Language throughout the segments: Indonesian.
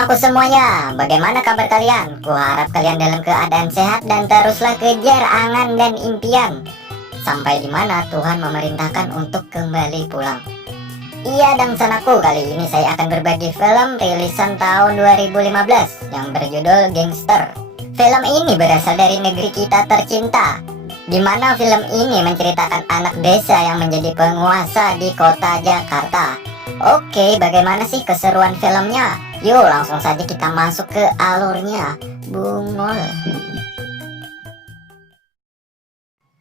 teman-teman aku semuanya, bagaimana kabar kalian? Kuharap kalian dalam keadaan sehat dan teruslah kejar angan dan impian sampai dimana Tuhan memerintahkan untuk kembali pulang. Iya, dan sanaku, kali ini saya akan berbagi film rilisan tahun 2015 yang berjudul Gangster. Film ini berasal dari negeri kita tercinta, di mana film ini menceritakan anak desa yang menjadi penguasa di kota Jakarta. Oke, bagaimana sih keseruan filmnya? Yuk langsung saja kita masuk ke alurnya. Bungol.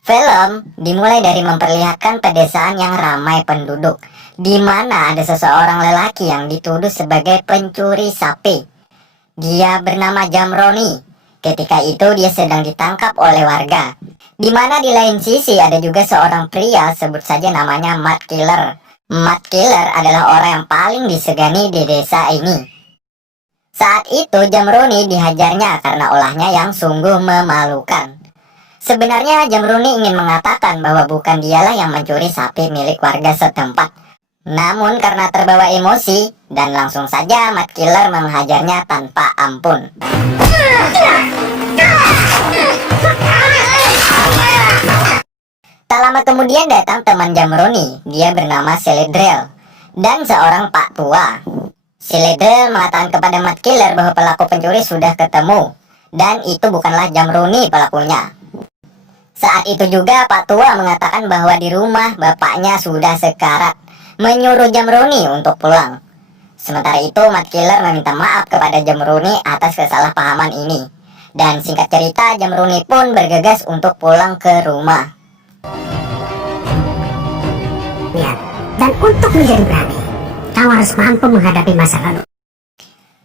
Film dimulai dari memperlihatkan pedesaan yang ramai penduduk, di mana ada seseorang lelaki yang dituduh sebagai pencuri sapi. Dia bernama Jamroni. Ketika itu dia sedang ditangkap oleh warga. Di mana di lain sisi ada juga seorang pria, sebut saja namanya Mad Killer. Mad Killer adalah orang yang paling disegani di desa ini. Saat itu Jamroni dihajarnya karena olahnya yang sungguh memalukan. Sebenarnya Jamroni ingin mengatakan bahwa bukan dialah yang mencuri sapi milik warga setempat. Namun karena terbawa emosi dan langsung saja Mad Killer menghajarnya tanpa ampun. Tak lama kemudian datang teman Jamroni, dia bernama Seledrel, dan seorang pak tua. Seledrel mengatakan kepada Mad Killer bahwa pelaku pencuri sudah ketemu, dan itu bukanlah Jamroni pelakunya. Saat itu juga pak tua mengatakan bahwa di rumah bapaknya sudah sekarat, menyuruh Jamroni untuk pulang. Sementara itu Mad Killer meminta maaf kepada Jamroni atas kesalahpahaman ini. Dan singkat cerita Jamroni pun bergegas untuk pulang ke rumah. Ya, dan untuk menjadi berani, kau harus mampu menghadapi masa lalu.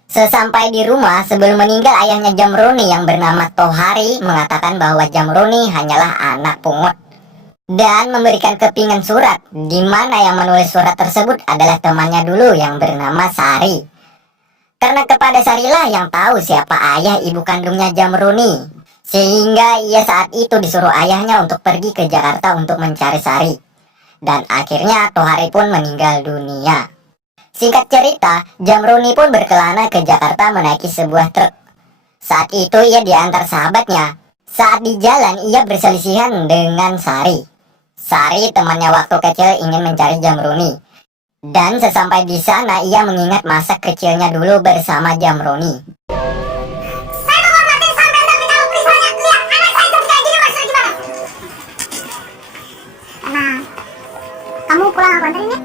Sesampai di rumah, sebelum meninggal ayahnya Jamroni yang bernama Tohari mengatakan bahwa Jamroni hanyalah anak pungut dan memberikan kepingan surat, di mana yang menulis surat tersebut adalah temannya dulu yang bernama Sari. Karena kepada Sarilah yang tahu siapa ayah ibu kandungnya Jamroni, sehingga ia saat itu disuruh ayahnya untuk pergi ke Jakarta untuk mencari Sari. Dan akhirnya Tohari pun meninggal dunia. Singkat cerita, Jamroni pun berkelana ke Jakarta menaiki sebuah truk. Saat itu ia diantar sahabatnya. Saat di jalan ia berselisihan dengan Sari. Sari temannya waktu kecil ingin mencari Jamroni. Dan sesampai di sana ia mengingat masa kecilnya dulu bersama Jamroni. Saya mau hormatin sampai tapi kamu perisalnya lihat anak saya jadi kayak gini maksudnya gimana? Tenang, kamu pulang aku anterin ya.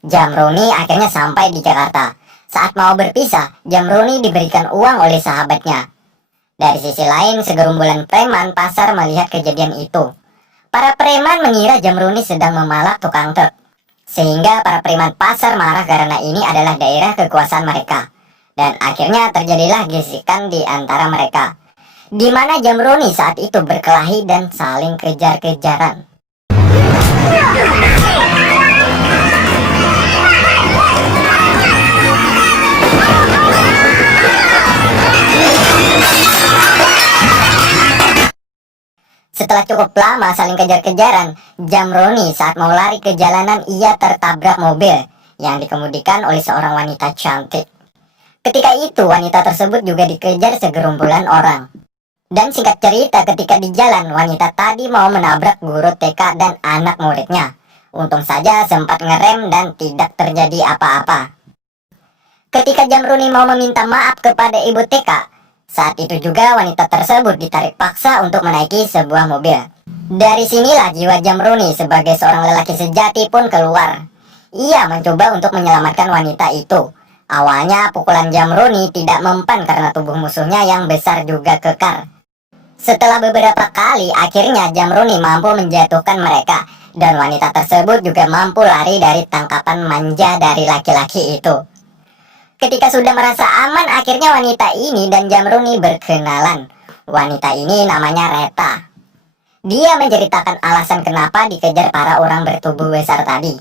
Jamroni akhirnya sampai di Jakarta. Saat mau berpisah, Jamroni diberikan uang oleh sahabatnya. Dari sisi lain, segerombolan preman pasar melihat kejadian itu. Para preman mengira Jamroni sedang memalak tukang truk. Sehingga para preman pasar marah karena ini adalah daerah kekuasaan mereka. Dan akhirnya terjadilah gesekan di antara mereka, di mana Jamroni saat itu berkelahi dan saling kejar-kejaran. Setelah cukup lama saling kejar-kejaran, Jamroni saat mau lari ke jalanan ia tertabrak mobil yang dikemudikan oleh seorang wanita cantik. Ketika itu wanita tersebut juga dikejar segerombolan orang. Dan singkat cerita ketika di jalan wanita tadi mau menabrak guru TK dan anak muridnya. Untung saja sempat ngerem dan tidak terjadi apa-apa. Ketika Jamroni mau meminta maaf kepada ibu TK, saat itu juga wanita tersebut ditarik paksa untuk menaiki sebuah mobil. Dari sinilah jiwa Jamroni sebagai seorang lelaki sejati pun keluar. Ia mencoba untuk menyelamatkan wanita itu. Awalnya pukulan Jamroni tidak mempan karena tubuh musuhnya yang besar juga kekar. Setelah beberapa kali, akhirnya Jamroni mampu menjatuhkan mereka. Dan wanita tersebut juga mampu lari dari tangkapan manja dari laki-laki itu. Ketika sudah merasa aman, akhirnya wanita ini dan Jamroni berkenalan. Wanita ini namanya Reta. Dia menceritakan alasan kenapa dikejar para orang bertubuh besar tadi.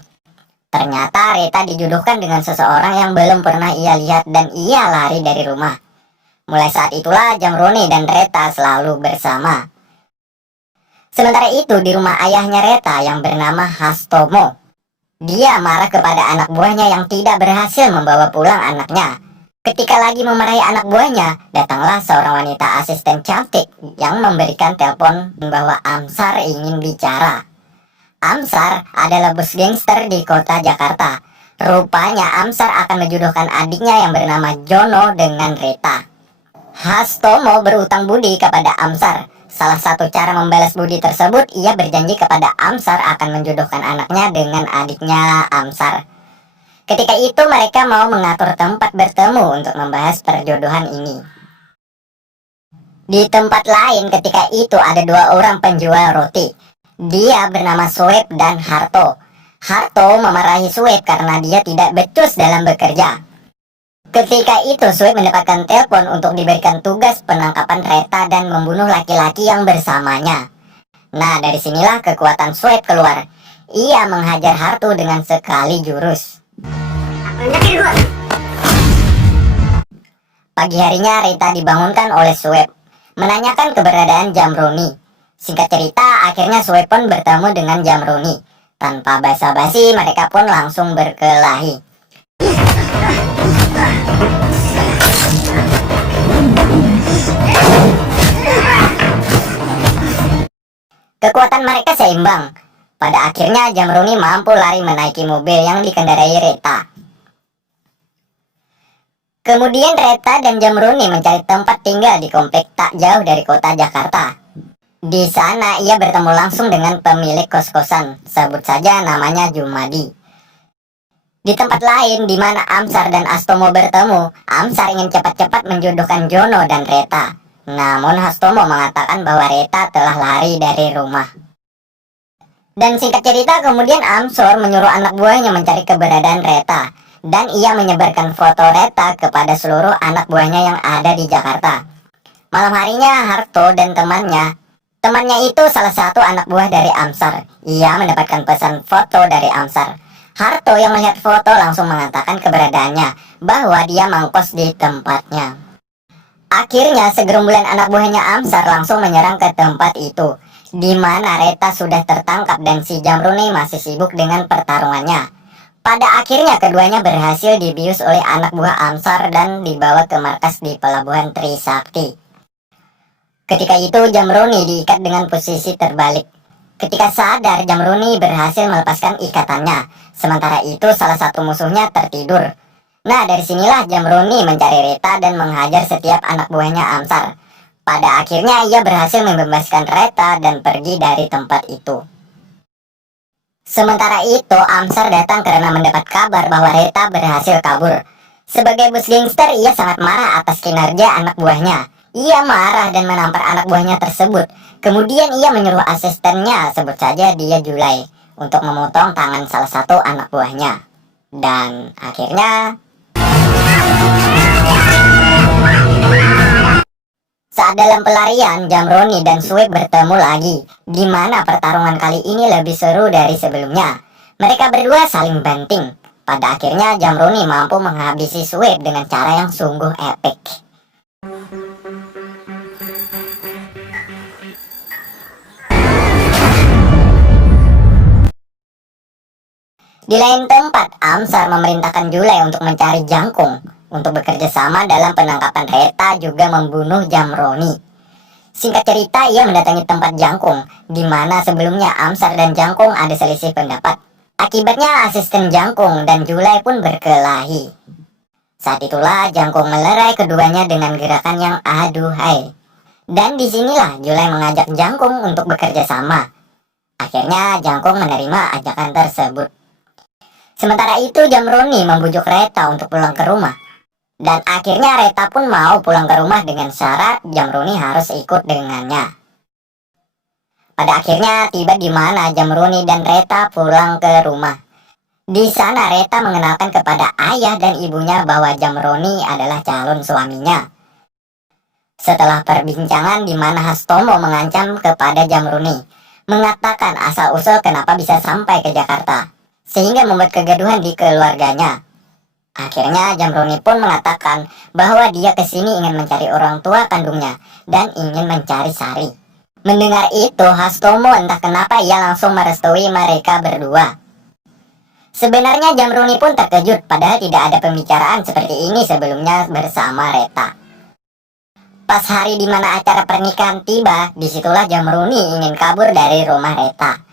Ternyata Reta dijodohkan dengan seseorang yang belum pernah ia lihat dan ia lari dari rumah. Mulai saat itulah Jamroni dan Reta selalu bersama. Sementara itu di rumah ayahnya Reta yang bernama Hastomo, Dia marah kepada anak buahnya yang tidak berhasil membawa pulang anaknya. Ketika lagi memarahi anak buahnya, datanglah seorang wanita asisten cantik yang memberikan telepon bahwa Amsar ingin bicara. Amsar adalah bos gangster di kota Jakarta. Rupanya Amsar akan menjodohkan adiknya yang bernama Jono dengan Reta. Hastomo berutang budi kepada Amsar. Salah satu cara membalas budi tersebut, ia berjanji kepada Amsar akan menjodohkan anaknya dengan adiknya Amsar. Ketika itu mereka mau mengatur tempat bertemu untuk membahas perjodohan ini. Di tempat lain ketika itu ada dua orang penjual roti. Dia bernama Sueb dan Harto. Harto memarahi Sueb karena dia tidak becus dalam bekerja. Ketika itu Sueb mendapatkan telepon untuk diberikan tugas penangkapan Reta dan membunuh laki-laki yang bersamanya. Nah, dari sinilah kekuatan Sueb keluar. Ia menghajar Harto dengan sekali jurus. Pagi harinya Reta dibangunkan oleh Sueb, menanyakan keberadaan Jamroni. Singkat cerita, akhirnya Sueb pun bertemu dengan Jamroni. Tanpa basa-basi, mereka pun langsung berkelahi. Kekuatan mereka seimbang. Pada akhirnya Jamroni mampu lari menaiki mobil yang dikendarai Reta. Kemudian Reta dan Jamroni mencari tempat tinggal di komplek tak jauh dari kota Jakarta. Di sana ia bertemu langsung dengan pemilik kos-kosan, sebut saja namanya Jumadi. Di tempat lain di mana Amsar dan Hastomo bertemu, Amsar ingin cepat-cepat menjodohkan Jono dan Reta. Namun Hastomo mengatakan bahwa Reta telah lari dari rumah. Dan singkat cerita, kemudian Amsor menyuruh anak buahnya mencari keberadaan Reta. Dan ia menyebarkan foto Reta kepada seluruh anak buahnya yang ada di Jakarta. Malam harinya Harto dan temannya itu salah satu anak buah dari Amsar. Ia mendapatkan pesan foto dari Amsar. Harto yang melihat foto langsung mengatakan keberadaannya, bahwa dia mangkos di tempatnya. Akhirnya segerombolan anak buahnya Amsar langsung menyerang ke tempat itu, di mana Reta sudah tertangkap dan si Jamroni masih sibuk dengan pertarungannya. Pada akhirnya keduanya berhasil dibius oleh anak buah Amsar dan dibawa ke markas di pelabuhan Trisakti. Ketika itu Jamroni diikat dengan posisi terbalik. Ketika sadar, Jamroni berhasil melepaskan ikatannya. Sementara itu salah satu musuhnya tertidur. Nah, dari sinilah Jamroni mencari Reta dan menghajar setiap anak buahnya Amsar. Pada akhirnya ia berhasil membebaskan Reta dan pergi dari tempat itu. Sementara itu Amsar datang karena mendapat kabar bahwa Reta berhasil kabur. Sebagai bos gangster, ia sangat marah atas kinerja anak buahnya. Ia marah dan menampar anak buahnya tersebut. Kemudian ia menyuruh asistennya, sebut saja dia Julai, untuk memotong tangan salah satu anak buahnya. Dan akhirnya saat dalam pelarian, Jamroni dan Sueb bertemu lagi, di mana pertarungan kali ini lebih seru dari sebelumnya. Mereka berdua saling banting. Pada akhirnya Jamroni mampu menghabisi Sueb dengan cara yang sungguh epik. Di lain tempat, Amsar memerintahkan Julai untuk mencari Jangkung, untuk bekerja sama dalam penangkapan Reta juga membunuh Jamroni. Singkat cerita, ia mendatangi tempat Jangkung, di mana sebelumnya Amsar dan Jangkung ada selisih pendapat. Akibatnya asisten Jangkung dan Julai pun berkelahi. Saat itulah Jangkung melerai keduanya dengan gerakan yang aduhai. Dan disinilah Julai mengajak Jangkung untuk bekerja sama. Akhirnya Jangkung menerima ajakan tersebut. Sementara itu Jamroni membujuk Reta untuk pulang ke rumah. Dan akhirnya Reta pun mau pulang ke rumah dengan syarat Jamroni harus ikut dengannya. Pada akhirnya tiba di mana Jamroni dan Reta pulang ke rumah. Di sana Reta mengenalkan kepada ayah dan ibunya bahwa Jamroni adalah calon suaminya. Setelah perbincangan di mana Hastomo mengancam kepada Jamroni, mengatakan asal-usul kenapa bisa sampai ke Jakarta, sehingga membuat kegaduhan di keluarganya. Akhirnya Jamroni pun mengatakan bahwa dia kesini ingin mencari orang tua kandungnya dan ingin mencari Sari. Mendengar itu, Hastomo entah kenapa ia langsung merestui mereka berdua. Sebenarnya Jamroni pun terkejut, padahal tidak ada pembicaraan seperti ini sebelumnya bersama Reta. Pas hari dimana acara pernikahan tiba, disitulah Jamroni ingin kabur dari rumah Reta.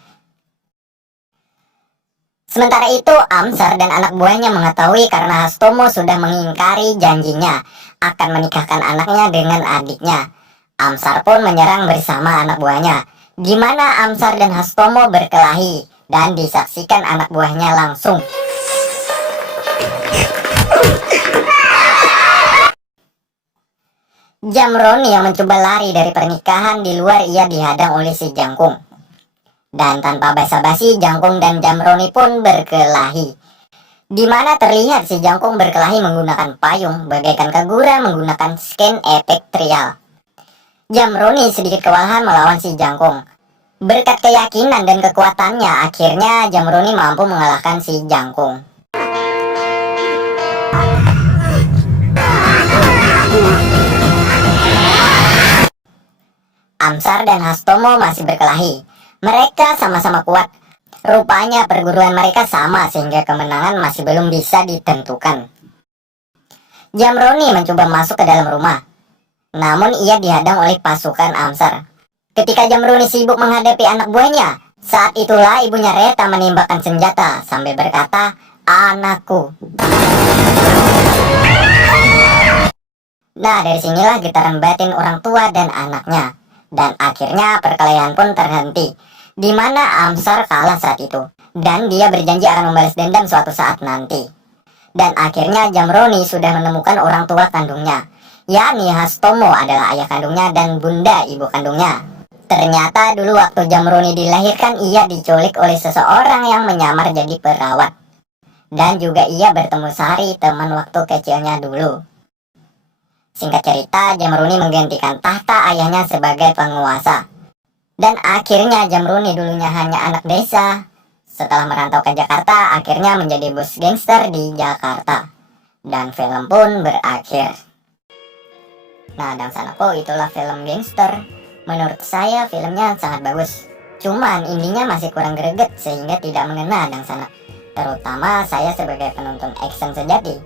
Sementara itu, Amsar dan anak buahnya mengetahui karena Hastomo sudah mengingkari janjinya akan menikahkan anaknya dengan adiknya. Amsar pun menyerang bersama anak buahnya, di mana Amsar dan Hastomo berkelahi dan disaksikan anak buahnya langsung. Jamroni yang mencoba lari dari pernikahan, di luar ia dihadang oleh si Jangkung. Dan tanpa basa-basi, Jangkung dan Jamroni pun berkelahi, di mana terlihat si Jangkung berkelahi menggunakan payung bagaikan Kagura menggunakan skin efek trial. Jamroni sedikit kewalahan melawan si Jangkung. Berkat keyakinan dan kekuatannya, akhirnya Jamroni mampu mengalahkan si Jangkung. Amsar dan Hastomo masih berkelahi. Mereka sama-sama kuat. Rupanya perguruan mereka sama sehingga kemenangan masih belum bisa ditentukan. Jamroni mencoba masuk ke dalam rumah, namun ia dihadang oleh pasukan Amsar. Ketika Jamroni sibuk menghadapi anak buahnya, saat itulah ibunya Reta menembakkan senjata sambil berkata, "Anakku." Nah, dari sinilah getaran batin orang tua dan anaknya. Dan akhirnya perkelahian pun terhenti, di mana Amsar kalah saat itu, dan dia berjanji akan membalas dendam suatu saat nanti. Dan akhirnya Jamroni sudah menemukan orang tua kandungnya, yakni Hastomo adalah ayah kandungnya dan Bunda ibu kandungnya. Ternyata dulu waktu Jamroni dilahirkan, ia diculik oleh seseorang yang menyamar jadi perawat. Dan juga ia bertemu Sari, teman waktu kecilnya dulu. Singkat cerita, Jamroni menggantikan tahta ayahnya sebagai penguasa. Dan akhirnya Jamroni dulunya hanya anak desa. Setelah merantau ke Jakarta, akhirnya menjadi bos gangster di Jakarta. Dan film pun berakhir. Nah, Dangsanako itulah film gangster. Menurut saya filmnya sangat bagus. Cuman endingnya masih kurang greget sehingga tidak mengena Dangsana. Terutama saya sebagai penonton action sejati.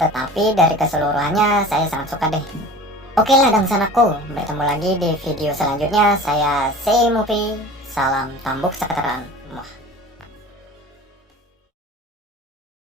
Tetapi dari keseluruhannya saya sangat suka deh. Oke lah Dangsanaku, bertemu lagi di video selanjutnya. Saya Say Movie. Salam tambuk seketeran. Wah.